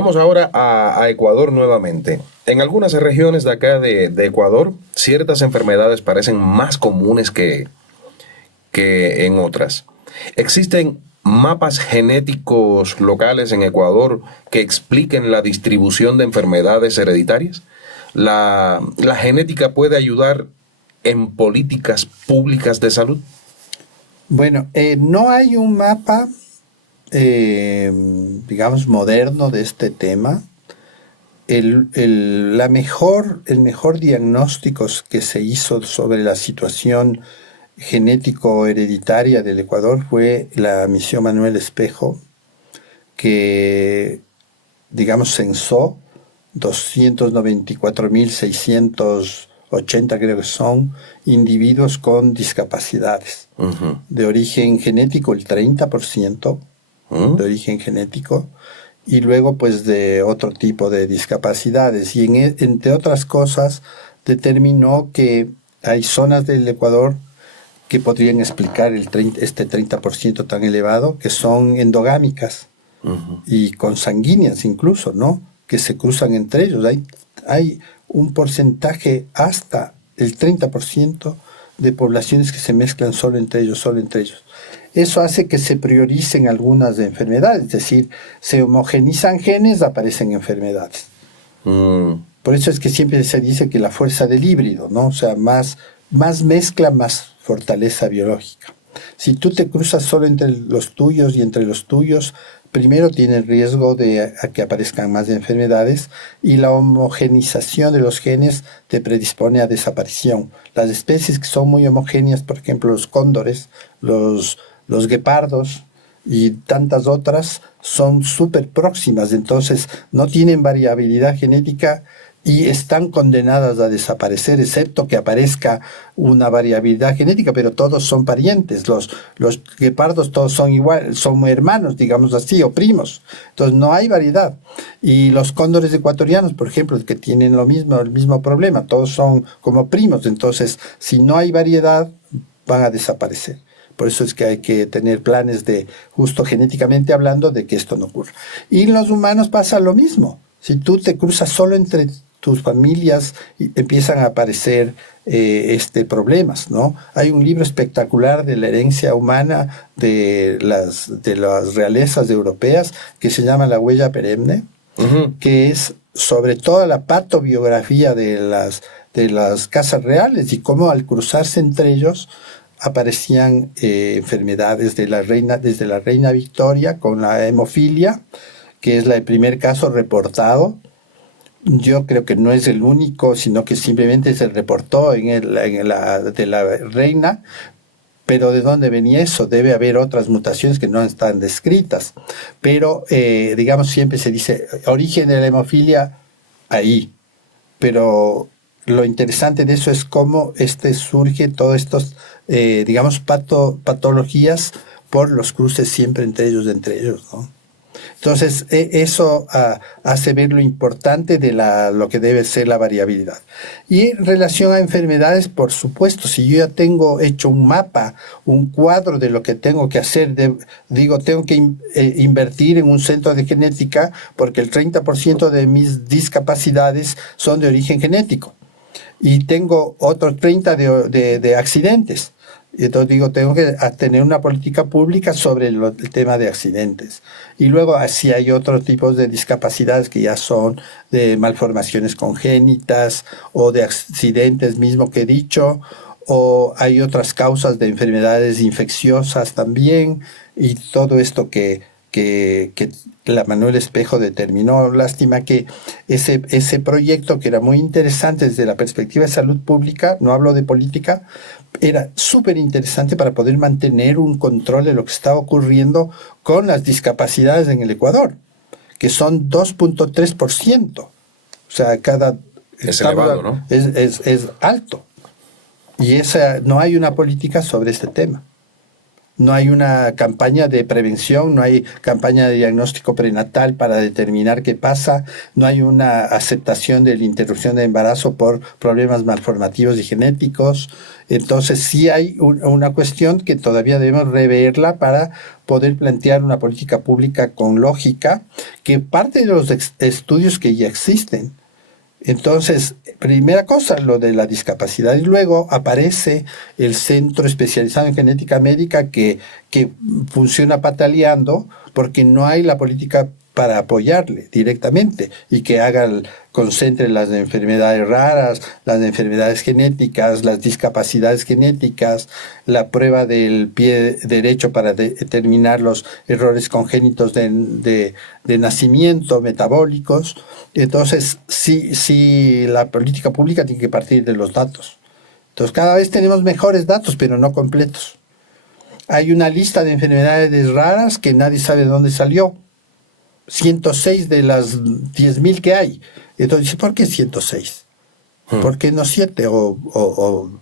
Vamos ahora a Ecuador nuevamente. En algunas regiones de acá de Ecuador, ciertas enfermedades parecen más comunes que en otras. ¿Existen mapas genéticos locales en Ecuador que expliquen la distribución de enfermedades hereditarias? ¿La genética puede ayudar en políticas públicas de salud? Bueno, no hay un mapa, digamos, moderno de este tema. El mejor diagnóstico que se hizo sobre la situación genético-hereditaria del Ecuador fue la misión Manuel Espejo, que, digamos, censó 294.680, creo que son, individuos con discapacidades. De origen genético, el 30% de origen genético, y luego pues de otro tipo de discapacidades. Y entre otras cosas, determinó que hay zonas del Ecuador que podrían explicar este 30% tan elevado, que son endogámicas y consanguíneas incluso, ¿no? Que se cruzan entre ellos. Hay un porcentaje hasta el 30% de poblaciones que se mezclan solo entre ellos, solo entre ellos. Eso hace que se prioricen algunas enfermedades, es decir, se homogenizan genes, aparecen enfermedades. Por eso es que siempre se dice que la fuerza del híbrido, ¿no? O sea, más mezcla, más fortaleza biológica. Si tú te cruzas solo entre los tuyos y entre los tuyos, primero tiene riesgo de que aparezcan más enfermedades, y la homogenización de los genes te predispone a desaparición. Las especies que son muy homogéneas, por ejemplo los cóndores, los guepardos y tantas otras, son súper próximas, entonces no tienen variabilidad genética y están condenadas a desaparecer, excepto que aparezca una variabilidad genética, pero todos son parientes. Los guepardos todos son igual, son hermanos, digamos así, o primos. Entonces no hay variedad. Y los cóndores ecuatorianos, por ejemplo, que tienen el mismo problema, todos son como primos. Entonces, si no hay variedad, van a desaparecer. Por eso es que hay que tener planes de, justo genéticamente hablando, de que esto no ocurra. Y en los humanos pasa lo mismo. Si tú te cruzas solo entre tus familias, empiezan a aparecer problemas, ¿no? Hay un libro espectacular de la herencia humana de las realezas europeas que se llama La huella perenne, que es sobre toda la patobiografía de las casas reales y cómo al cruzarse entre ellos aparecían enfermedades desde la reina Victoria con la hemofilia, que es el primer caso reportado. Yo creo que no es el único, sino que simplemente se reportó de la reina, pero ¿de dónde venía eso? Debe haber otras mutaciones que no están descritas. Pero, digamos, siempre se dice, origen de la hemofilia, ahí. Pero lo interesante de eso es cómo surge todos estos, digamos, patologías por los cruces siempre entre ellos, ¿no? Entonces, eso hace ver lo importante de lo que debe ser la variabilidad. Y en relación a enfermedades, por supuesto, si yo ya tengo hecho un mapa, un cuadro de lo que tengo que hacer, tengo que invertir en un centro de genética porque el 30% de mis discapacidades son de origen genético. Y tengo otros 30 de accidentes. Y entonces tengo que tener una política pública sobre el tema de accidentes. Y luego así hay otros tipos de discapacidades que ya son de malformaciones congénitas o de accidentes mismo que he dicho, o hay otras causas de enfermedades infecciosas también, y todo esto que la Manuel Espejo determinó. Lástima que ese proyecto, que era muy interesante desde la perspectiva de salud pública, no hablo de política, era súper interesante para poder mantener un control de lo que estaba ocurriendo con las discapacidades en el Ecuador, que son 2.3%. O sea, es elevado, ¿no? Es alto. Y no hay una política sobre este tema. no hay una campaña de prevención, no hay campaña de diagnóstico prenatal para determinar qué pasa, no hay una aceptación de la interrupción de embarazo por problemas malformativos y genéticos. Entonces sí hay una cuestión que todavía debemos reverla para poder plantear una política pública con lógica que parte de los estudios que ya existen. Entonces, primera cosa, lo de la discapacidad, y luego aparece el centro especializado en genética médica que funciona pataleando porque no hay la política para apoyarle directamente y que concentre las enfermedades raras, las enfermedades genéticas, las discapacidades genéticas, la prueba del pie derecho para determinar los errores congénitos de nacimiento, metabólicos. Entonces, sí, la política pública tiene que partir de los datos. Entonces, cada vez tenemos mejores datos, pero no completos. Hay una lista de enfermedades raras que nadie sabe de dónde salió. 106 de las 10.000 que hay. Entonces, ¿por qué 106? ¿Por qué no 7 o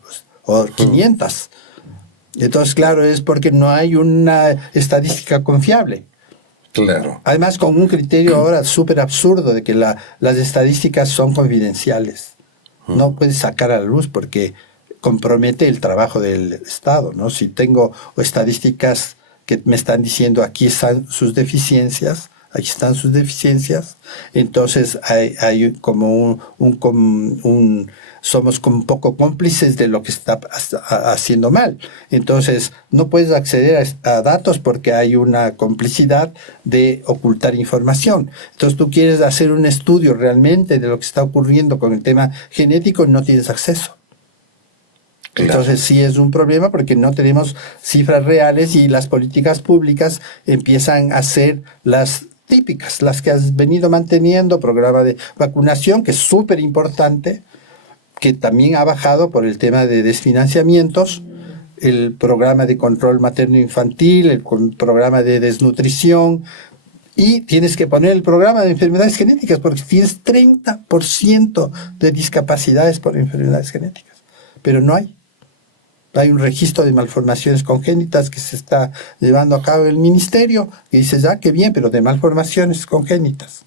500? Entonces, claro, es porque no hay una estadística confiable. Claro. Además, con un criterio ahora súper absurdo de que las estadísticas son confidenciales. No puedes sacar a la luz porque compromete el trabajo del Estado, ¿no? Si tengo estadísticas que me están diciendo aquí están sus deficiencias, entonces hay como somos como un poco cómplices de lo que está haciendo mal. Entonces no puedes acceder a datos porque hay una complicidad de ocultar información. Entonces tú quieres hacer un estudio realmente de lo que está ocurriendo con el tema genético y no tienes acceso. Claro. Entonces sí es un problema porque no tenemos cifras reales y las políticas públicas empiezan a ser las típicas, las que has venido manteniendo, programa de vacunación, que es súper importante, que también ha bajado por el tema de desfinanciamientos, el programa de control materno-infantil, el programa de desnutrición, y tienes que poner el programa de enfermedades genéticas, porque tienes 30% de discapacidades por enfermedades genéticas, pero no hay. Hay un registro de malformaciones congénitas que se está llevando a cabo en el ministerio, y dices, qué bien, pero de malformaciones congénitas,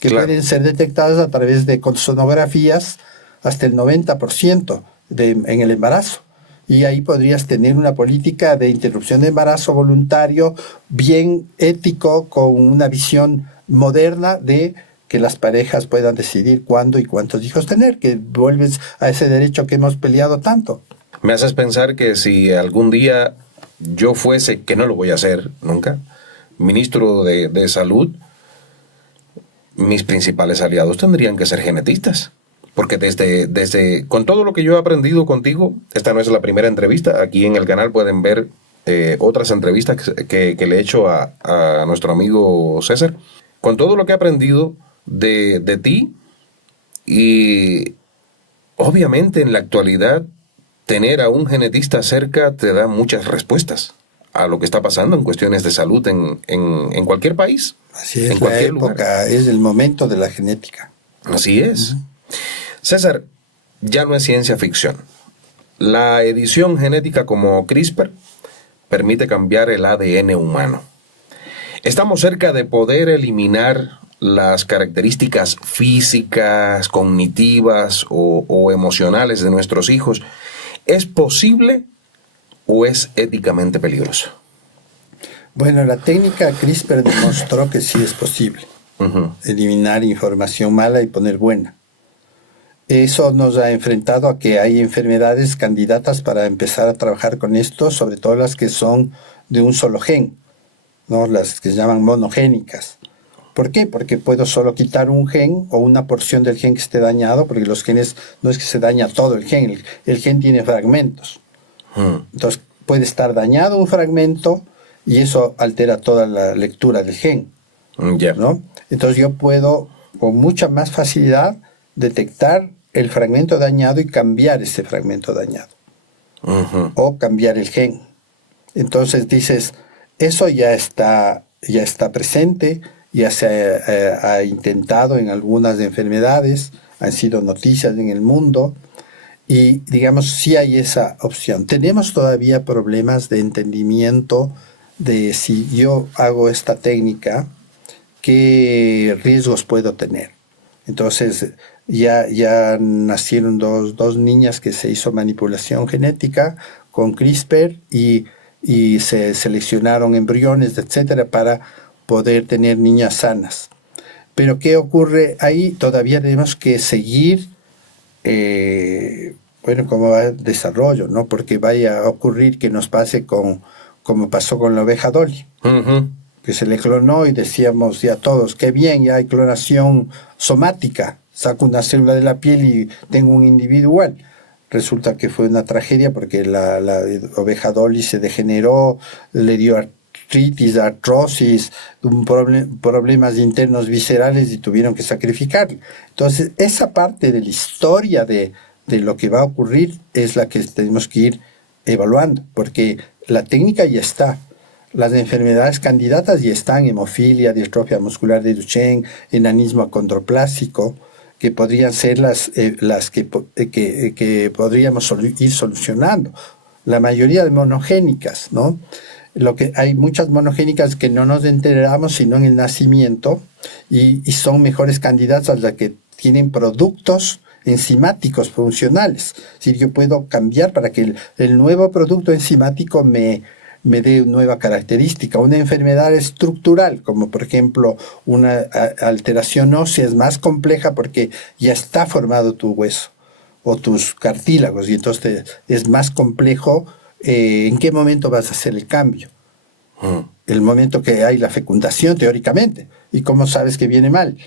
que claro, pueden ser detectadas a través de sonografías hasta el 90% en el embarazo. Y ahí podrías tener una política de interrupción de embarazo voluntario, bien ético, con una visión moderna de que las parejas puedan decidir cuándo y cuántos hijos tener, que vuelves a ese derecho que hemos peleado tanto. Me haces pensar que si algún día yo fuese, que no lo voy a hacer nunca, ministro de Salud, mis principales aliados tendrían que ser genetistas. Porque con todo lo que yo he aprendido contigo, esta no es la primera entrevista. Aquí en el canal pueden ver otras entrevistas que le he hecho a nuestro amigo César. Con todo lo que he aprendido de ti, y obviamente en la actualidad tener a un genetista cerca te da muchas respuestas a lo que está pasando en cuestiones de salud en cualquier país. Así es, en cualquier época, es el momento de la genética. Así es. César, ya no es ciencia ficción. La edición genética como CRISPR permite cambiar el ADN humano. Estamos cerca de poder eliminar las características físicas, cognitivas o emocionales de nuestros hijos. ¿Es posible o es éticamente peligroso? Bueno, la técnica CRISPR demostró que sí es posible. Eliminar información mala y poner buena. Eso nos ha enfrentado a que hay enfermedades candidatas para empezar a trabajar con esto, sobre todo las que son de un solo gen, ¿no? Las que se llaman monogénicas. ¿Por qué? Porque puedo solo quitar un gen o una porción del gen que esté dañado, porque los genes no es que se daña todo el gen tiene fragmentos. Entonces puede estar dañado un fragmento y eso altera toda la lectura del gen, ¿no? Entonces yo puedo con mucha más facilidad detectar el fragmento dañado y cambiar ese fragmento dañado. O cambiar el gen. Entonces dices, eso ya está presente, ya se ha intentado en algunas enfermedades, han sido noticias en el mundo, Y digamos, sí hay esa opción. Tenemos todavía problemas de entendimiento de si yo hago esta técnica, qué riesgos puedo tener. Entonces, ya nacieron dos niñas que se hizo manipulación genética con CRISPR y se seleccionaron embriones, etcétera, para poder tener niñas sanas. Pero ¿qué ocurre ahí? Todavía tenemos que seguir, cómo va el desarrollo, ¿no? Porque vaya a ocurrir que nos pase como pasó con la oveja Dolly. Uh-huh. Que se le clonó y decíamos ya todos, qué bien, ya hay clonación somática, saco una célula de la piel y tengo un individuo igual. Resulta que fue una tragedia porque la oveja Dolly se degeneró, le dio artritis, artrosis, problemas internos viscerales y tuvieron que sacrificarla. Entonces, esa parte de la historia de lo que va a ocurrir es la que tenemos que ir evaluando, porque la técnica ya está. Las enfermedades candidatas ya están: hemofilia, distrofia muscular de Duchenne, enanismo acondroplásico, que podrían ser las que podríamos ir solucionando. La mayoría de monogénicas, ¿no? Hay muchas monogénicas que no nos enteramos sino en el nacimiento y son mejores candidatas a las que tienen productos enzimáticos funcionales. Es decir, yo puedo cambiar para que el nuevo producto enzimático me dé una nueva característica. Una enfermedad estructural, como por ejemplo una alteración ósea, es más compleja porque ya está formado tu hueso o tus cartílagos, y entonces es más complejo. ¿En qué momento vas a hacer el cambio? El momento que hay la fecundación, teóricamente. ¿Y cómo sabes que viene mal?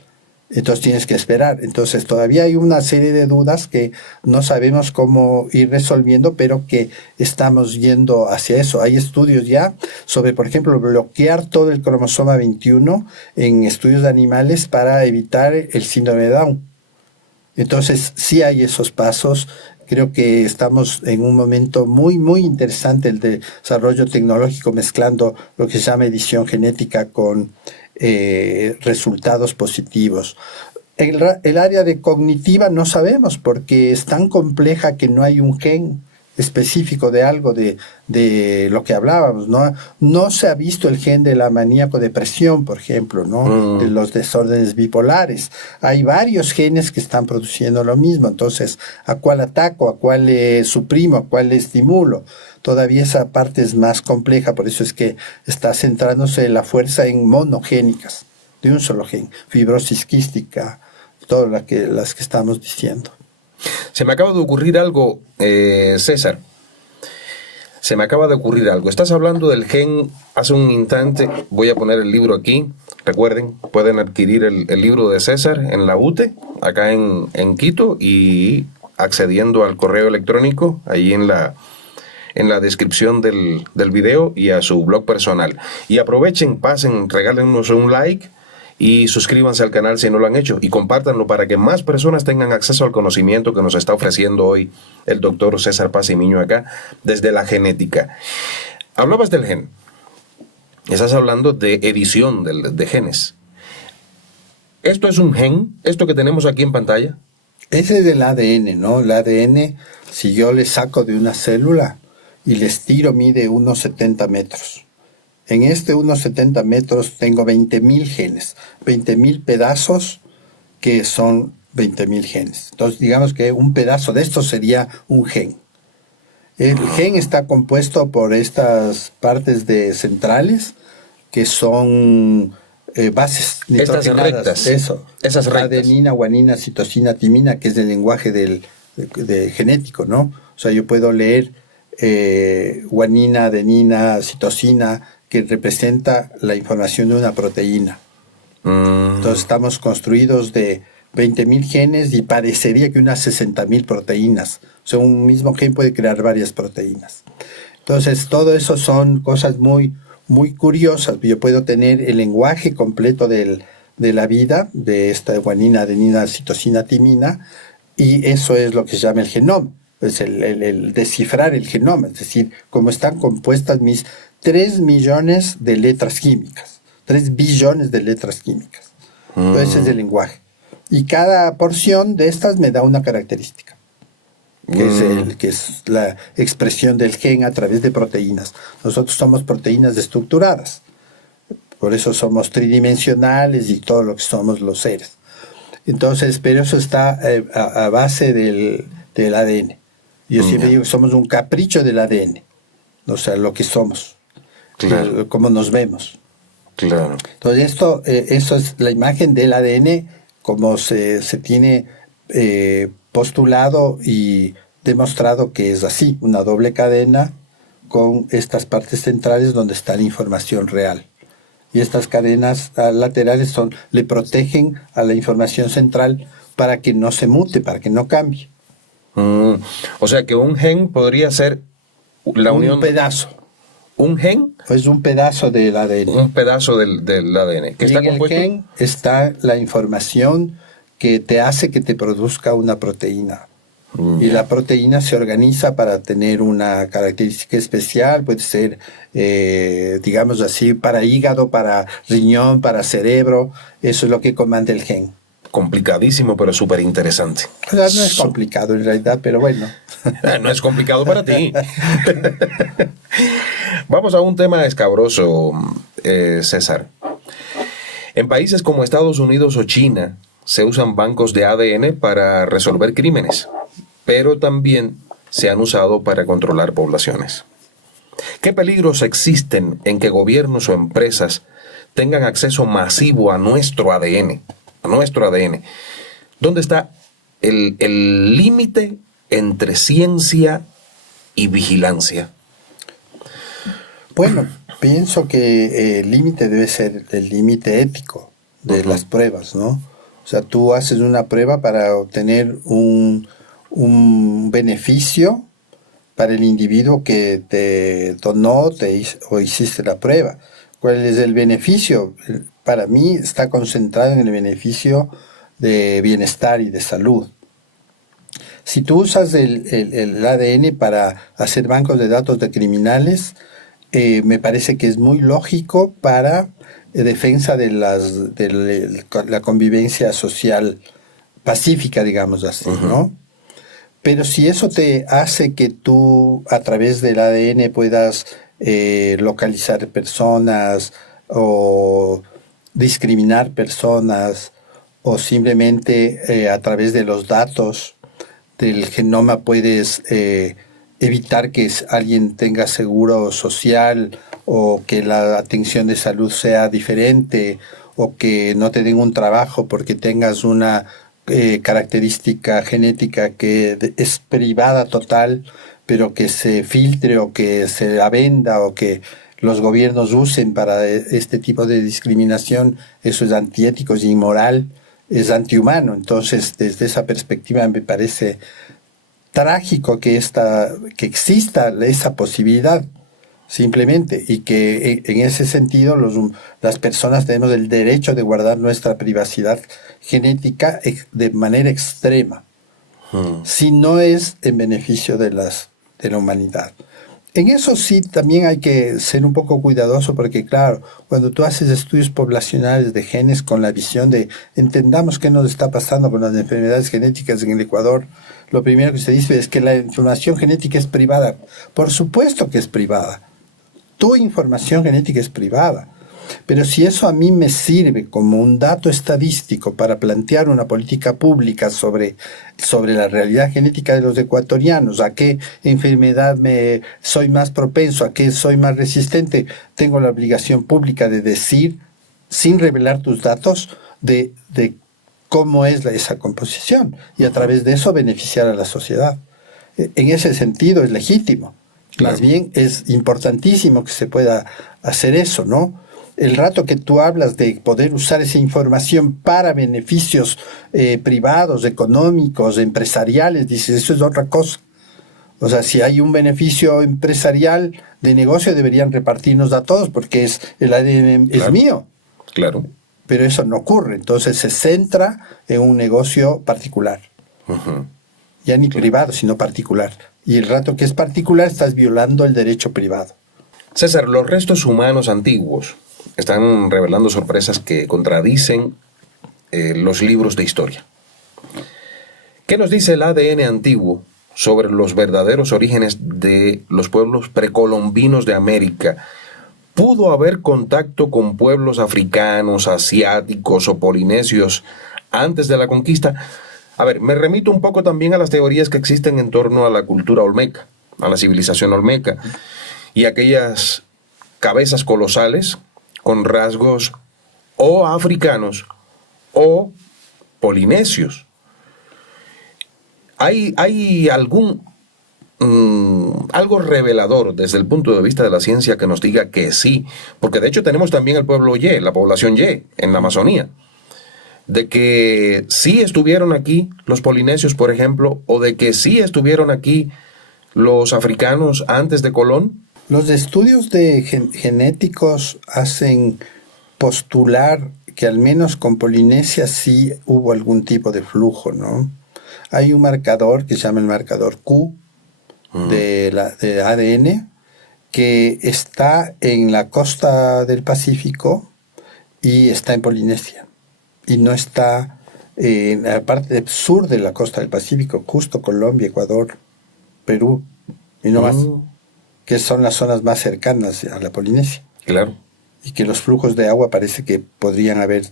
Entonces tienes que esperar. Entonces todavía hay una serie de dudas que no sabemos cómo ir resolviendo, pero que estamos yendo hacia eso. Hay estudios ya sobre, por ejemplo, bloquear todo el cromosoma 21 en estudios de animales para evitar el síndrome de Down. Entonces sí hay esos pasos. Creo que estamos en un momento muy, muy interesante el desarrollo tecnológico, mezclando lo que se llama edición genética con resultados positivos. El área de cognitiva no sabemos porque es tan compleja que no hay un gen específico de algo de lo que hablábamos, ¿no? No se ha visto el gen de la maníaco-depresión, por ejemplo, ¿no? De los desórdenes bipolares. Hay varios genes que están produciendo lo mismo. Entonces, ¿a cuál ataco? ¿A cuál suprimo? ¿A cuál estimulo? Todavía esa parte es más compleja, por eso es que está centrándose la fuerza en monogénicas, de un solo gen, fibrosis quística, todas las que estamos diciendo. Se me acaba de ocurrir algo, César. Se me acaba de ocurrir algo. Estás hablando del gen hace un instante. Voy a poner el libro aquí. Recuerden, pueden adquirir el libro de César en la UTE, acá en Quito, y accediendo al correo electrónico, ahí en la descripción del video y a su blog personal. Y aprovechen, pasen, regálenos un like y suscríbanse al canal si no lo han hecho y compártanlo para que más personas tengan acceso al conocimiento que nos está ofreciendo hoy el doctor César Paz y Miño acá desde la genética. Hablabas del gen. Estás hablando de edición de genes. ¿Esto es un gen? ¿Esto que tenemos aquí en pantalla? Ese es el ADN, ¿no? El ADN, si yo le saco de una célula y le estiro, mide unos 70 metros. En este unos 70 metros tengo 20.000 genes, 20.000 pedazos que son 20.000 genes. Entonces digamos que un pedazo de esto sería un gen. El gen está compuesto por estas partes centrales que son bases nitrogenadas. Estas rectas. Eso. Esas rectas. Adenina, guanina, citosina, timina, que es el lenguaje de genético, ¿no? O sea, yo puedo leer guanina, adenina, citosina, que representa la información de una proteína. Entonces estamos construidos de 20.000 genes y parecería que unas 60.000 proteínas. O sea, un mismo gen puede crear varias proteínas. Entonces, todo eso son cosas muy, muy curiosas. Yo puedo tener el lenguaje completo de la vida, de esta guanina, adenina, citosina, timina, y eso es lo que se llama el genoma. Es el descifrar el genoma, es decir, cómo están compuestas mis 3 millones de letras químicas, 3 billones de letras químicas. Entonces ese es el lenguaje. Y cada porción de estas me da una característica. que es la expresión del gen a través de proteínas. Nosotros somos proteínas estructuradas, por eso somos tridimensionales y todo lo que somos los seres. Entonces, pero eso está a base del ADN. Yo siempre digo que somos un capricho del ADN, o sea, lo que somos, claro, cómo nos vemos. Claro. Entonces, eso es la imagen del ADN como se tiene postulado y demostrado que es así, una doble cadena con estas partes centrales donde está la información real. Y estas cadenas laterales le protegen a la información central para que no se mute, para que no cambie. O sea que un gen podría ser la unión... Un pedazo. ¿Un gen? Es un pedazo del ADN. Un pedazo del ADN. Que y está en compuesto... el gen está la información que te hace que te produzca una proteína. Y la proteína se organiza para tener una característica especial, puede ser, digamos así, para hígado, para riñón, para cerebro. Eso es lo que comanda el gen. Complicadísimo, pero súper interesante. O sea, no es complicado en realidad, pero bueno. No es complicado para ti. Vamos a un tema escabroso, César. En países como Estados Unidos o China se usan bancos de ADN para resolver crímenes, pero también se han usado para controlar poblaciones. ¿Qué peligros existen en que gobiernos o empresas tengan acceso masivo a nuestro ADN? A nuestro ADN. ¿Dónde está el límite entre ciencia y vigilancia? Bueno, pienso que el límite debe ser el límite ético de las pruebas, ¿no? O sea, tú haces una prueba para obtener un beneficio para el individuo que te donó o hiciste la prueba. ¿Cuál es el beneficio? Para mí está concentrado en el beneficio de bienestar y de salud. Si tú usas el ADN para hacer bancos de datos de criminales, me parece que es muy lógico para defensa de la convivencia social pacífica, digamos así, ¿no? Pero si eso te hace que tú a través del ADN puedas localizar personas o discriminar personas o simplemente a través de los datos del genoma puedes evitar que alguien tenga seguro social o que la atención de salud sea diferente o que no te den un trabajo porque tengas una característica genética que es privada total, pero que se filtre o que se la venda o que los gobiernos usen para este tipo de discriminación, eso es antiético, es inmoral, es antihumano. Entonces, desde esa perspectiva me parece trágico que exista esa posibilidad, simplemente, y que en ese sentido las personas tenemos el derecho de guardar nuestra privacidad genética de manera extrema, si no es en beneficio de la humanidad. En eso sí también hay que ser un poco cuidadoso porque, claro, cuando tú haces estudios poblacionales de genes con la visión de entendamos qué nos está pasando con las enfermedades genéticas en el Ecuador, lo primero que se dice es que la información genética es privada. Por supuesto que es privada. Tu información genética es privada. Pero si eso a mí me sirve como un dato estadístico para plantear una política pública sobre la realidad genética de los ecuatorianos, a qué enfermedad soy más propenso, a qué soy más resistente, tengo la obligación pública de decir, sin revelar tus datos, de cómo es esa composición y a través de eso beneficiar a la sociedad. En ese sentido es legítimo. Claro. Más bien es importantísimo que se pueda hacer eso, ¿no? El rato que tú hablas de poder usar esa información para beneficios privados, económicos, empresariales, dices, eso es otra cosa. O sea, si hay un beneficio empresarial de negocio, deberían repartirnos a todos, porque el ADN es mío. Claro. Pero eso no ocurre, entonces se centra en un negocio particular. Ya ni privado, sino particular. Y el rato que es particular, estás violando el derecho privado. César, los restos humanos antiguos están revelando sorpresas que contradicen los libros de historia. ¿Qué nos dice el ADN antiguo sobre los verdaderos orígenes de los pueblos precolombinos de América. ¿Pudo haber contacto con pueblos africanos, asiáticos o polinesios antes de la conquista? A ver, me remito un poco también a las teorías que existen en torno a la cultura olmeca, a la civilización olmeca, y aquellas cabezas colosales con rasgos o africanos o polinesios. ¿Hay algo revelador desde el punto de vista de la ciencia que nos diga que sí? Porque de hecho tenemos también el pueblo Y, la población Y, en la Amazonía. De que sí estuvieron aquí los polinesios, por ejemplo, o de que sí estuvieron aquí los africanos antes de Colón. Los estudios de genéticos hacen postular que al menos con Polinesia sí hubo algún tipo de flujo, ¿no? Hay un marcador que se llama el marcador Q de ADN que está en la costa del Pacífico y está en Polinesia. Y no está en la parte sur de la costa del Pacífico, justo Colombia, Ecuador, Perú, y no más, que son las zonas más cercanas a la Polinesia. Claro. Y que los flujos de agua parece que podrían haber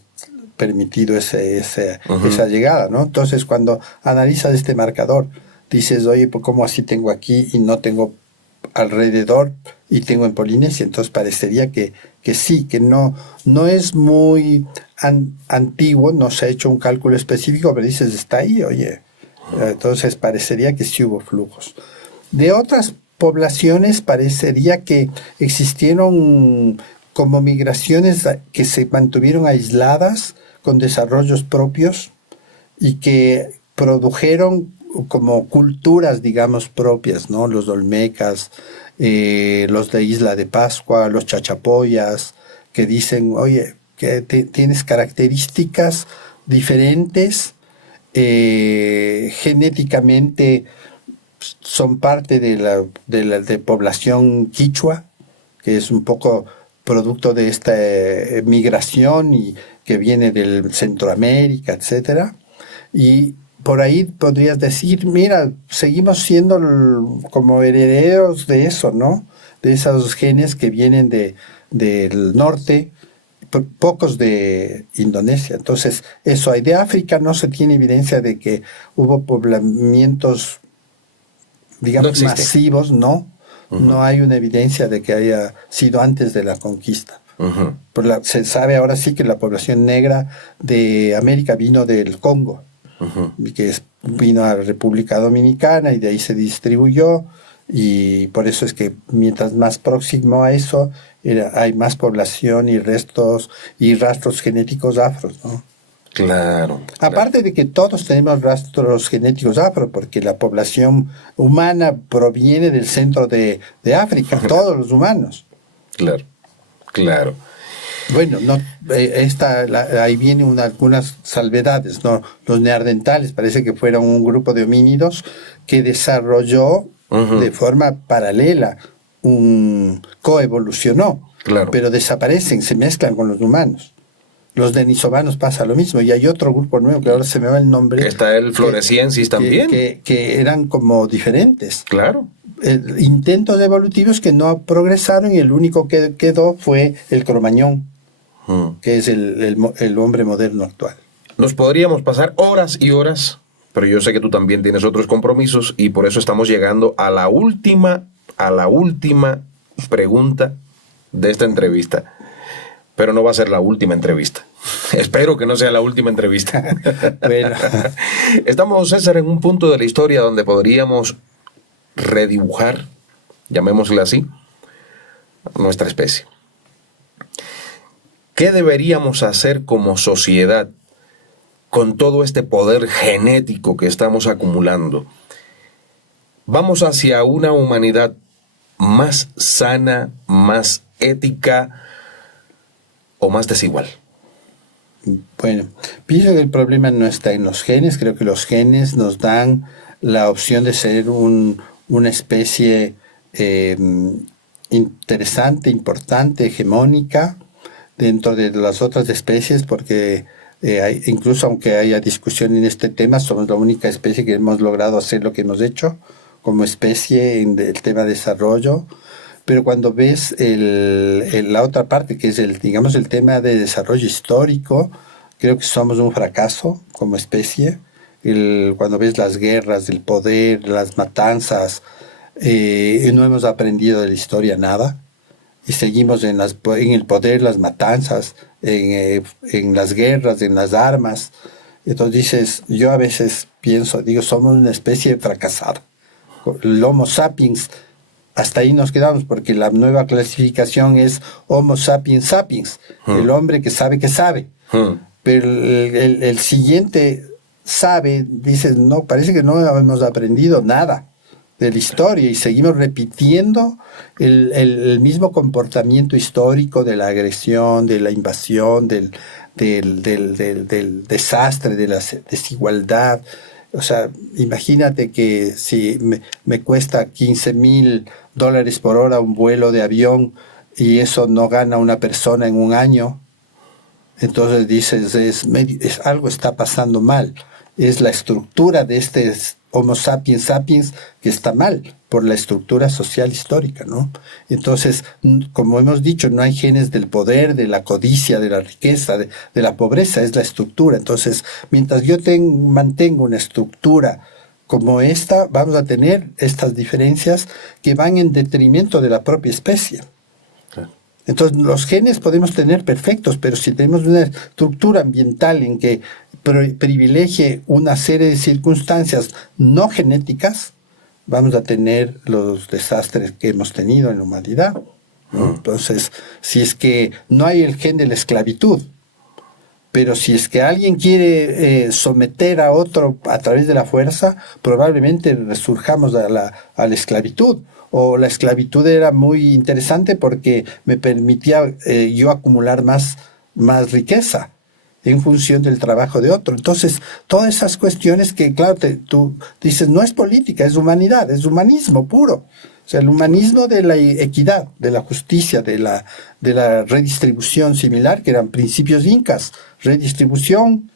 permitido esa llegada, ¿no? Entonces, cuando analizas este marcador, dices, oye, pues ¿cómo así tengo aquí y no tengo alrededor y tengo en Polinesia? Entonces parecería que sí, que no es muy antiguo, no se ha hecho un cálculo específico, pero dices, está ahí, oye. Entonces parecería que sí hubo flujos. De otras poblaciones parecería que existieron como migraciones que se mantuvieron aisladas con desarrollos propios y que produjeron como culturas, digamos, propias, ¿no? Los olmecas, los de Isla de Pascua, los chachapoyas, que dicen, oye, que tienes características diferentes, genéticamente son parte de población quichua, que es un poco producto de esta migración y que viene del Centroamérica, etcétera, y por ahí podrías decir, mira, seguimos siendo como herederos de eso, ¿no? De esos genes que vienen del norte, pocos de Indonesia. Entonces, eso hay. De África no se tiene evidencia de que hubo poblamientos, digamos, No masivos, ¿no? No hay una evidencia de que haya sido antes de la conquista. Se sabe ahora sí que la población negra de América vino del Congo, y que vino a la República Dominicana y de ahí se distribuyó, y por eso es que mientras más próximo a eso hay más población y rastros genéticos afros, ¿no? Claro. Aparte de que todos tenemos rastros genéticos afro, porque la población humana proviene del centro de África, todos los humanos. Claro. Bueno, ahí vienen algunas salvedades, ¿no? Los neandertales parece que fueron un grupo de homínidos que desarrolló de forma paralela, coevolucionó, pero desaparecen, se mezclan con los humanos. Los denisovanos pasa lo mismo, y hay otro grupo nuevo que ahora se me va el nombre. Está el floresiensis también. Que eran como diferentes. Claro. Intentos evolutivos que no progresaron, y el único que quedó fue el cromañón, que es el hombre moderno actual. Nos podríamos pasar horas y horas, pero yo sé que tú también tienes otros compromisos, y por eso estamos llegando a la última pregunta de esta entrevista. Pero no va a ser la última entrevista. Espero que no sea la última entrevista. Bueno. Estamos, César, en un punto de la historia donde podríamos redibujar, llamémosle así, nuestra especie. ¿Qué deberíamos hacer como sociedad con todo este poder genético que estamos acumulando? ¿Vamos hacia una humanidad más sana, más ética o más desigual? Bueno, pienso que el problema no está en los genes. Creo que los genes nos dan la opción de ser una especie interesante, importante, hegemónica dentro de las otras especies, porque Incluso aunque haya discusión en este tema, somos la única especie que hemos logrado hacer lo que hemos hecho como especie en el tema de desarrollo. Pero cuando ves la otra parte, que es digamos, el tema de desarrollo histórico, creo que somos un fracaso como especie. Cuando ves las guerras, el poder, las matanzas, no hemos aprendido de la historia nada. Y seguimos en el poder, las matanzas, en las guerras, en las armas. Entonces dices, yo a veces pienso, digo, somos una especie fracasada. El Homo sapiens, hasta ahí nos quedamos, porque la nueva clasificación es Homo sapiens sapiens, el hombre que sabe que sabe. Pero el siguiente sabe, dices, no, parece que no hemos aprendido nada de la historia y seguimos repitiendo el mismo comportamiento histórico de la agresión, de la invasión, del desastre, de la desigualdad. O sea, imagínate que si me cuesta $15,000 por hora un vuelo de avión y eso no gana una persona en un año, entonces dices, algo está pasando mal. Es la estructura de este Homo sapiens sapiens que está mal por la estructura social histórica, ¿no? Entonces, como hemos dicho, no hay genes del poder, de la codicia, de la riqueza, de la pobreza, es la estructura. Entonces, mientras yo mantengo una estructura como esta, vamos a tener estas diferencias que van en detrimento de la propia especie. Entonces, los genes podemos tener perfectos, pero si tenemos una estructura ambiental en que privilegie una serie de circunstancias no genéticas, vamos a tener los desastres que hemos tenido en la humanidad, ¿no? Entonces, si es que no hay el gen de la esclavitud, pero si es que alguien quiere someter a otro a través de la fuerza, probablemente resurjamos a la esclavitud. O la esclavitud era muy interesante porque me permitía yo acumular más riqueza en función del trabajo de otro. Entonces, todas esas cuestiones que, claro, tú dices, no es política, es humanidad, es humanismo puro. O sea, el humanismo de la equidad, de la justicia, de la redistribución similar, que eran principios incas, redistribución,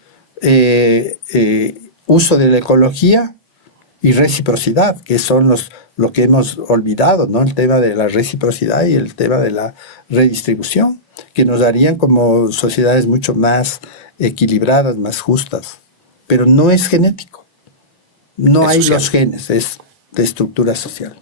uso de la ecología y reciprocidad, que son lo que hemos olvidado, ¿no? El tema de la reciprocidad y el tema de la redistribución, que nos darían como sociedades mucho más equilibradas, más justas. Pero no es genético. No hay los genes, es de estructura social.